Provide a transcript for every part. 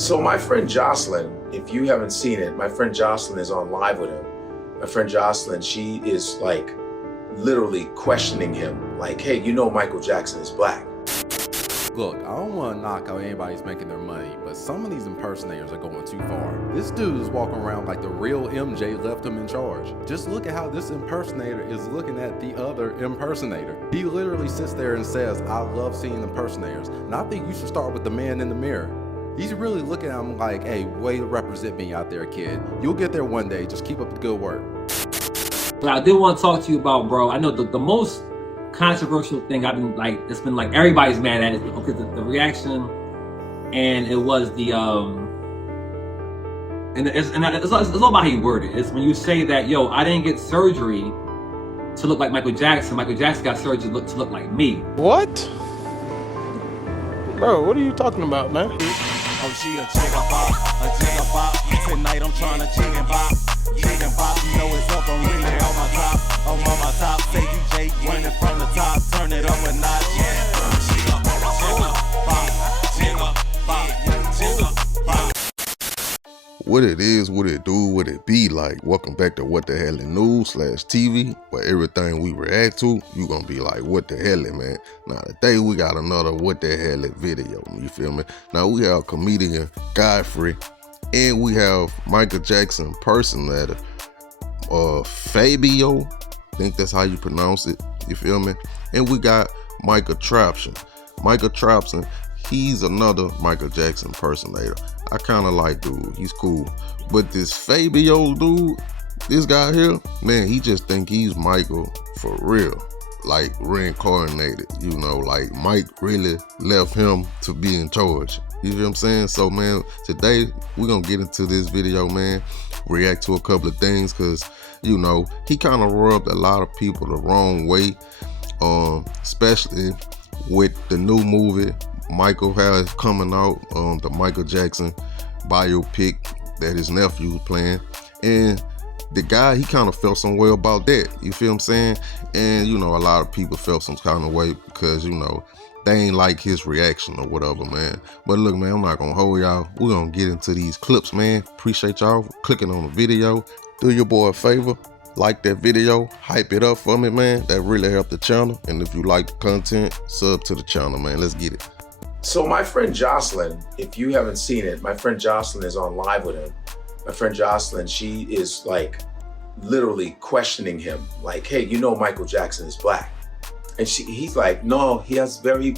So my friend Jocelyn, if you haven't seen it, my friend Jocelyn is on live with him. My friend Jocelyn, she is like literally questioning him, like, hey, you know Michael Jackson is black. Look, I don't want to knock out anybody's making their money, but some of these impersonators are going too far. This dude is walking around like the real MJ left him in charge. Just look at how this impersonator is looking at the other impersonator. He literally sits there and says, I love seeing impersonators. And I think you should start with the man in the mirror. He's really looking at him like, hey, way to represent me out there, kid. You'll get there one day. Just keep up the good work. But I did want to talk to you about, bro. I know the most controversial thing I've been like, it's been like everybody's mad at it. Okay, the reaction, and it was the and it's all about how you word it. It's when you say that, yo, I didn't get surgery to look like Michael Jackson. Michael Jackson got surgery to look like me. What? Bro, what are you talking about, man? Oh, she a jigger bop. Tonight I'm trying to jig and bop. Jig and bop, you know it's up, I'm really on my top. I'm on my top, say you Jake, running from the top, turn it up a notch. Jigger bop. What it is, what it do, what it be like. Welcome back to What the Hell in News/TV, where everything we react to, you gonna be like, what the hell, man. Now today we got another What the Hell video, you feel me? Now we have comedian Godfrey, and we have Michael Jackson impersonator, Fabio, I think that's how you pronounce it, you feel me? And we got Michael Trapson. Michael Trapson, he's another Michael Jackson impersonator. I kind of like dude, he's cool. But this Fabio dude, this guy here, man, he just think he's Michael for real. Like reincarnated, you know, like Mike really left him to be in charge. You know what I'm saying? So man, today we're gonna get into this video, man, react to a couple of things, because you know, he kind of rubbed a lot of people the wrong way, especially with the new movie Michael has coming out, the Michael Jackson biopic that his nephew was playing. And the guy, he kind of felt some way about that, you feel what I'm saying? And you know, a lot of people felt some kind of way because, you know, they ain't like his reaction or whatever, man. But look, man, I'm not gonna hold y'all. We're gonna get into these clips, man. Appreciate y'all for clicking on the video. Do your boy a favor, like that video, hype it up for me, man. That really helped the channel. And if you like the content, sub to the channel, man. Let's get it. So my friend Jocelyn, if you haven't seen it, my friend Jocelyn is on live with him. My friend Jocelyn, she is like literally questioning him, like, hey, you know Michael Jackson is black. And he's like, no, he has very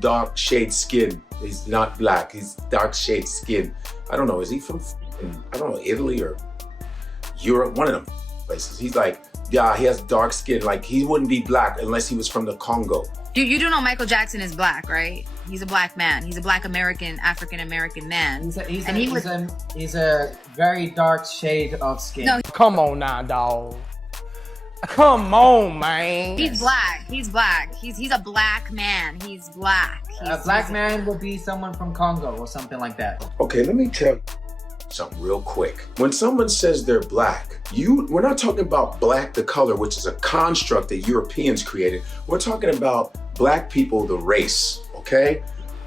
dark shade skin. He's not black, he's dark shade skin. I don't know, is he from, I don't know, Italy or Europe, one of them places. He's like, yeah, he has dark skin, like he wouldn't be black unless he was from the Congo. You do know Michael Jackson is black, right? He's a black man. He's a black American, African American man. He's a very dark shade of skin. No, Come on now, dog. Come on, man. he's black. He's black. He's a black man. He's black. A black man would be someone from Congo or something like that. Okay, let me tell you something real quick. When someone says they're black, we're not talking about black the color, which is a construct that Europeans created. We're talking about black people, the race, okay?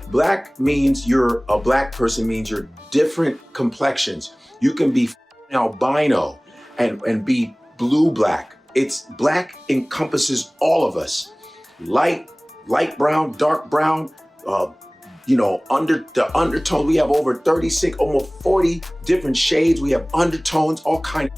Black means you're a black person, means you're different complexions. You can be albino and be blue black. It's black encompasses all of us. Light brown, dark brown, you know, the undertone. We have over 36, almost 40 different shades. We have undertones, all kinds.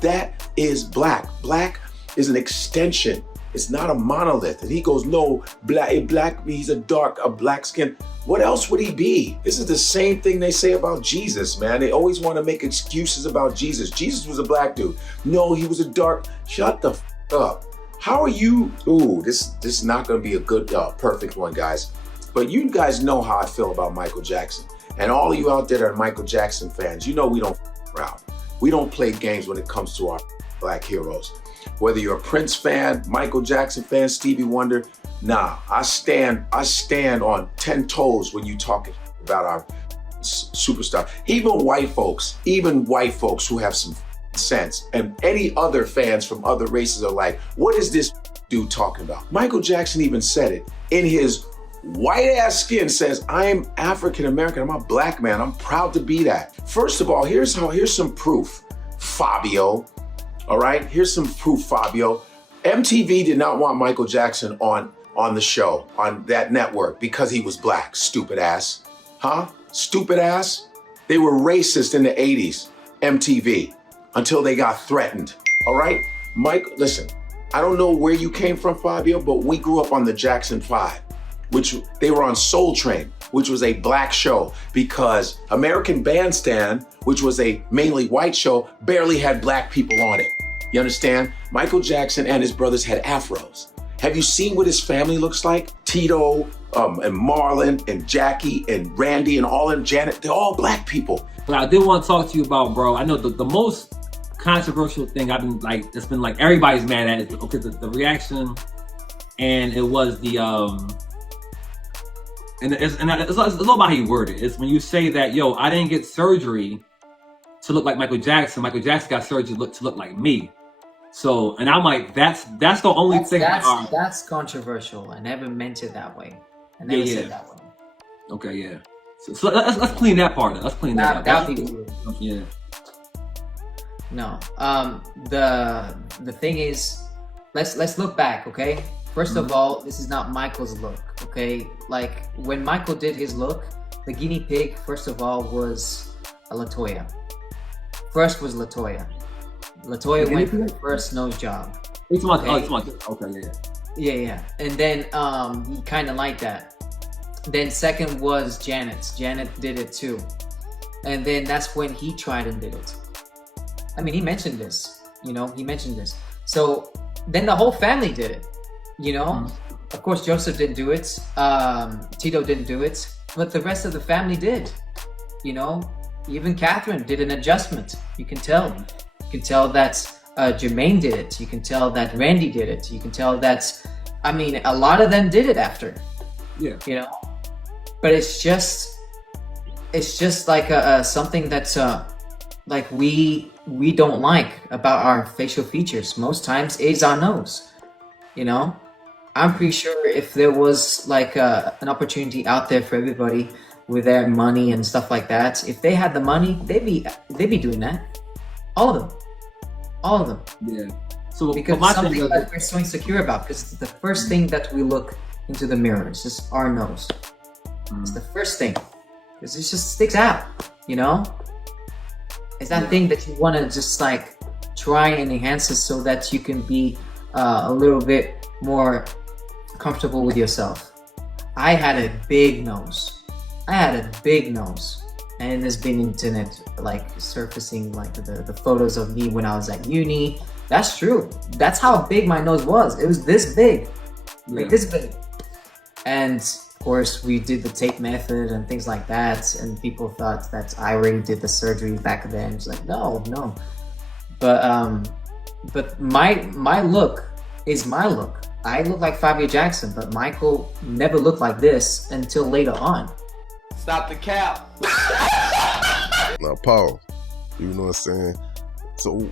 That is black. Black is an extension. It's not a monolith. And he goes, no, black, he's a black skin. What else would he be? This is the same thing they say about Jesus, man. They always want to make excuses about Jesus. Jesus was a black dude. No, he was a dark. Shut the f up. How are you? Ooh, this is not going to be a good, perfect one, guys. But you guys know how I feel about Michael Jackson. And all of you out there that are Michael Jackson fans, you know we don't f around. We don't play games when it comes to our black heroes. Whether you're a Prince fan, Michael Jackson fan, Stevie Wonder, nah, I stand on 10 toes when you talk about our superstar. Even white folks who have some sense, and any other fans from other races are like, what is this dude talking about? Michael Jackson even said it in his white ass skin says, I'm African American, I'm a black man, I'm proud to be that. First of all, here's some proof, Fabio. All right, here's some proof, Fabio. MTV did not want Michael Jackson on the show, on that network, because he was black, stupid ass. Huh? Stupid ass? They were racist in the 80s, MTV, until they got threatened. All right? Mike, listen, I don't know where you came from, Fabio, but we grew up on the Jackson 5, which they were on Soul Train, which was a black show, because American Bandstand, which was a mainly white show, barely had black people on it. You understand? Michael Jackson and his brothers had afros. Have you seen what his family looks like? Tito, and Marlon, and Jackie, and Randy, and all of them, Janet, they're all black people. But I did want to talk to you about, bro, I know the most controversial thing I've been like, it's been like everybody's mad at it, okay, the reaction, and it was the, and it's a little about how you word it. It's when you say that, yo, I didn't get surgery to look like Michael Jackson got surgery to look like me. So, and I'm like, that's the only thing. That's controversial. I never meant it that way. I never said that way. Okay, yeah. So let's clean that part up. Let's clean that up. That'd be weird. Yeah. No. The thing is, let's look back, okay? First of all, this is not Michael's look, okay? Like when Michael did his look, the guinea pig, first of all, was LaToya. First was LaToya. LaToya went for the first nose job. Okay, yeah. Yeah. And then he kind of liked that. Then second was Janet. Janet did it too. And then that's when he tried and did it. I mean, he mentioned this, So then the whole family did it, Of course, Joseph didn't do it. Tito didn't do it. But the rest of the family did, Even Catherine did an adjustment. You can tell. You can tell that Jermaine did it. You can tell that Randy did it. You can tell that, a lot of them did it after. Yeah. But it's just like something that's like we don't like about our facial features. Most times is our nose. I'm pretty sure if there was like an opportunity out there for everybody with their money and stuff like that, if they had the money, they'd be doing that. All of them. Yeah. So because something that we're so insecure about, because the first thing that we look into the mirror is just our nose. It's the first thing, because it just sticks out. It's that thing that you want to just like try and enhance it so that you can be a little bit more comfortable with yourself. I had a big nose. And there's been internet like surfacing like the photos of me when I was at uni. That's true. That's how big my nose was. It was this big, like this big. And of course, we did the tape method and things like that. And people thought that I already did the surgery back then. It's like no. But my look is my look. I look like Fabio Jackson, but Michael never looked like this until later on. Stop the cap. Now, Paul, you know what I'm saying? So,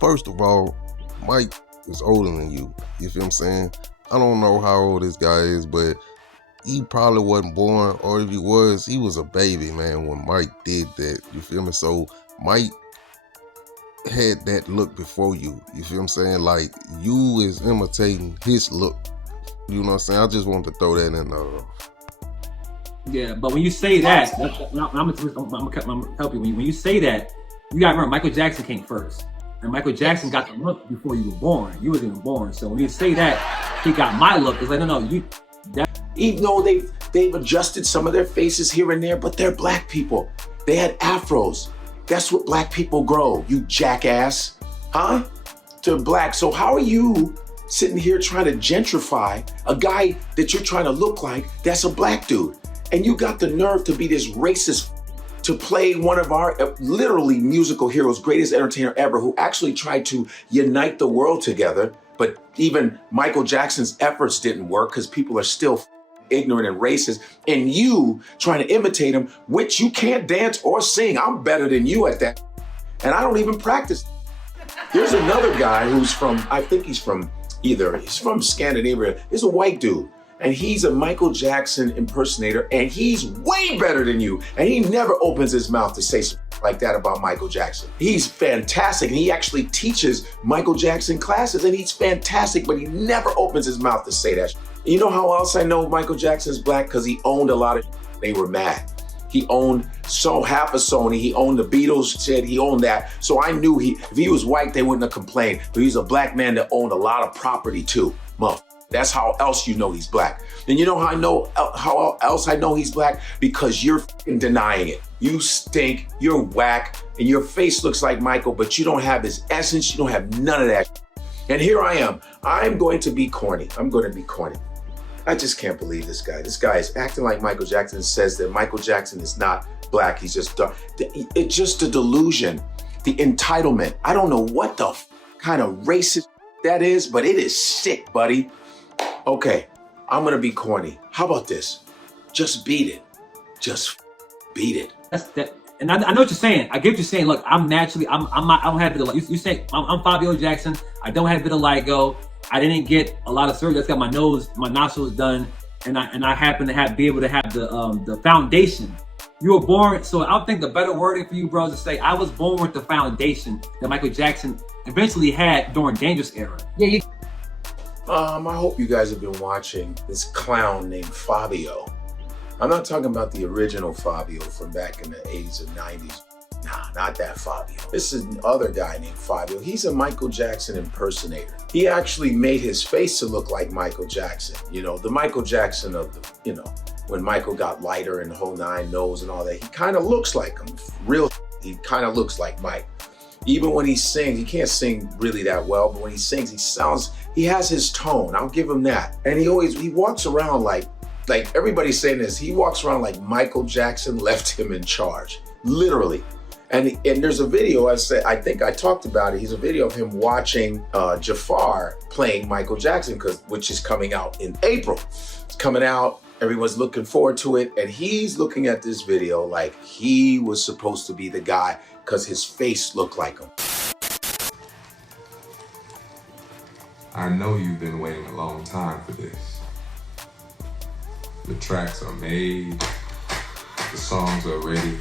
first of all, Mike is older than you. You feel what I'm saying? I don't know how old this guy is, but he probably wasn't born, or if he was a baby, man, when Mike did that. You feel me? So, Mike had that look before you. You feel what I'm saying? Like, you is imitating his look. You know what I'm saying? I just wanted to throw that in there. Yeah, but when you say that, I'm gonna help you. When you say that, you gotta remember Michael Jackson came first, and Michael Jackson got the look before you were born. You wasn't even born, so when you say that he got my look, it's like no. Even though they've adjusted some of their faces here and there, but they're black people. They had afros. That's what black people grow. You jackass, huh? To black. So how are you sitting here trying to gentrify a guy that you're trying to look like? That's a black dude. And you got the nerve to be this racist, to play one of our literally musical heroes, greatest entertainer ever, who actually tried to unite the world together. But even Michael Jackson's efforts didn't work because people are still ignorant and racist. And you trying to imitate him, which you can't dance or sing. I'm better than you at that. And I don't even practice. There's another guy who's from, I think he's from Scandinavia. He's a white dude. And he's a Michael Jackson impersonator, and he's way better than you. And he never opens his mouth to say something like that about Michael Jackson. He's fantastic, and he actually teaches Michael Jackson classes, and he's fantastic, but he never opens his mouth to say that. You know how else I know Michael Jackson's black? Because he owned a lot of they were mad. He owned half of Sony. He owned the Beatles shit. He owned that. So I knew if he was white, they wouldn't have complained. But he's a black man that owned a lot of property too. That's how else you know he's black. And you know how else I know he's black? Because you're fucking denying it. You stink, you're whack, and your face looks like Michael, but you don't have his essence. You don't have none of that. And here I am. I'm going to be corny. I'm going to be corny. I just can't believe this guy. This guy is acting like Michael Jackson, says that Michael Jackson is not black. He's just dark. It's just a delusion, the entitlement. I don't know what the kind of racist that is, but it is sick, buddy. Okay, I'm gonna be corny. How about this? Just beat it. Just beat it. That's that. And I know what you're saying. I get what you're saying. Look, I'm naturally, I don't have vitiligo. You say I'm Fabio Jackson. I don't have vitiligo. I didn't get a lot of surgery. I just got my nostrils done, and I happen to be able to have the foundation. You were born, so I think the better wording for you, bro, is to say I was born with the foundation that Michael Jackson eventually had during Dangerous era. Yeah. I hope you guys have been watching this clown named Fabio. I'm not talking about the original Fabio from back in the 80s and 90s. Nah, not that Fabio. This is another guy named Fabio. He's a Michael Jackson impersonator. He actually made his face to look like Michael Jackson. You know, the Michael Jackson of the, you know, when Michael got lighter and the whole nine nose and all that. He kind of looks like him. He kind of looks like Mike. Even when he sings, he can't sing really that well, but when he sings, he has his tone. I'll give him that. And he walks around like everybody's saying this, he walks around like Michael Jackson left him in charge, literally. And there's a video, I think I talked about it. He's a video of him watching Jafar playing Michael Jackson, which is coming out in April. It's coming out, everyone's looking forward to it. And he's looking at this video like he was supposed to be the guy because his face looked like him. I know you've been waiting a long time for this. The tracks are made, the songs are ready.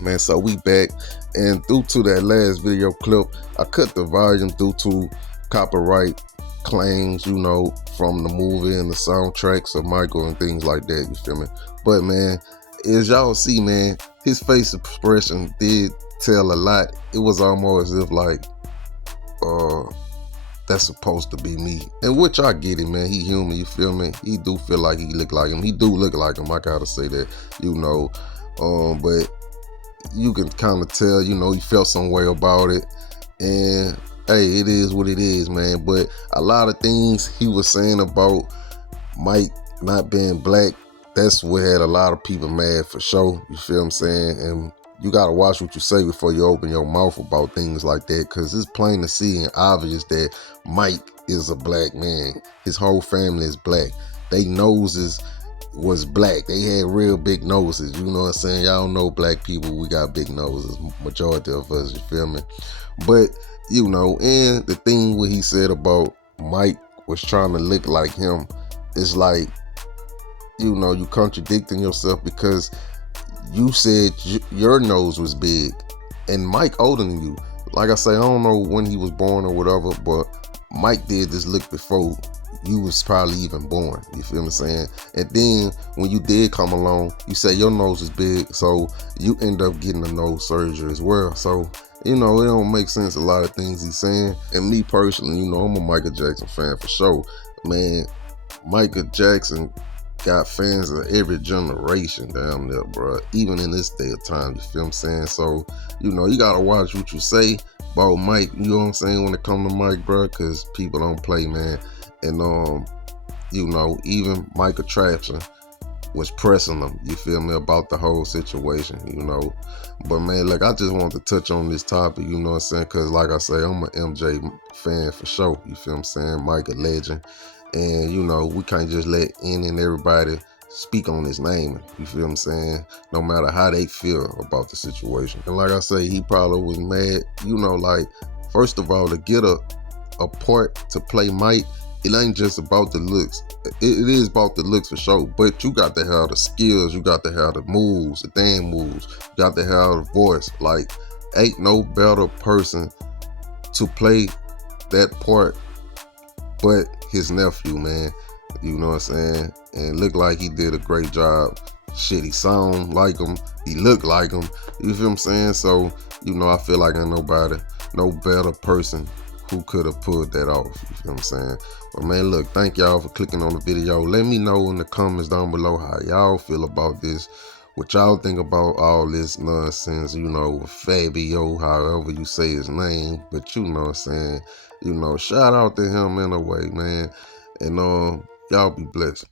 Man, so we back, and due to that last video clip, I cut the volume due to copyright claims, you know, from the movie and the soundtracks of Michael and things like that, you feel me? But man, as y'all see, man, his face expression did tell a lot. It was almost as if like, that's supposed to be me. And which I get it, man. He human, you feel me? He do feel like he look like him. He do look like him, I gotta say that, you know. But you can kind of tell, you know, he felt some way about it. And hey, it is what it is, man. But a lot of things he was saying about Mike not being black, that's what had a lot of people mad for sure. You feel what I'm saying? And you gotta watch what you say before you open your mouth about things like that, because it's plain to see and obvious that Mike is a black man. His whole family is black. They noses was black. They had real big noses. You know what I'm saying? Y'all know black people, we got big noses. Majority of us, you feel me? But, you know, and the thing what he said about Mike was trying to look like him, is like, you know, you contradicting yourself, because you said your nose was big, and Mike older than you. Like I say, I don't know when he was born or whatever, but Mike did this look before you was probably even born. You feel me saying? And then when you did come along, you say your nose is big, so you end up getting a nose surgery as well. So, you know, it don't make sense, a lot of things he's saying. And me personally, you know, I'm a Michael Jackson fan for sure. Man, Michael Jackson got fans of every generation down there, bro. Even in this day of time, you feel what I'm saying? So, you know, you gotta watch what you say about Mike, you know what I'm saying, when it come to Mike, bro, because people don't play, man. And, you know, even Michael Trapson was pressing him, you feel me, about the whole situation, you know. But, man, look, I just wanted to touch on this topic, you know what I'm saying, because, like I say, I'm an MJ fan for sure, you feel what I'm saying, Mike a legend. And, you know, we can't just let any and everybody speak on his name, you feel what I'm saying, no matter how they feel about the situation. And like I say, he probably was mad, you know, like, first of all, to get a part to play Mike, it ain't just about the looks. It is about the looks for sure, but you got to have the skills, you got to have the moves, the damn moves, you got to have the voice. Like, ain't no better person to play that part but his nephew, man. You know what I'm saying? And looked like he did a great job. Shit, he sound like him. He looked like him. You feel what I'm saying? So, you know, I feel like ain't nobody, no better person who could have pulled that off. You feel what I'm saying? But, man, look, thank y'all for clicking on the video. Let me know in the comments down below how y'all feel about this. What y'all think about all this nonsense, you know, Fabio, however you say his name. But you know what I'm saying? You know, shout out to him anyway, man. And y'all be blessed.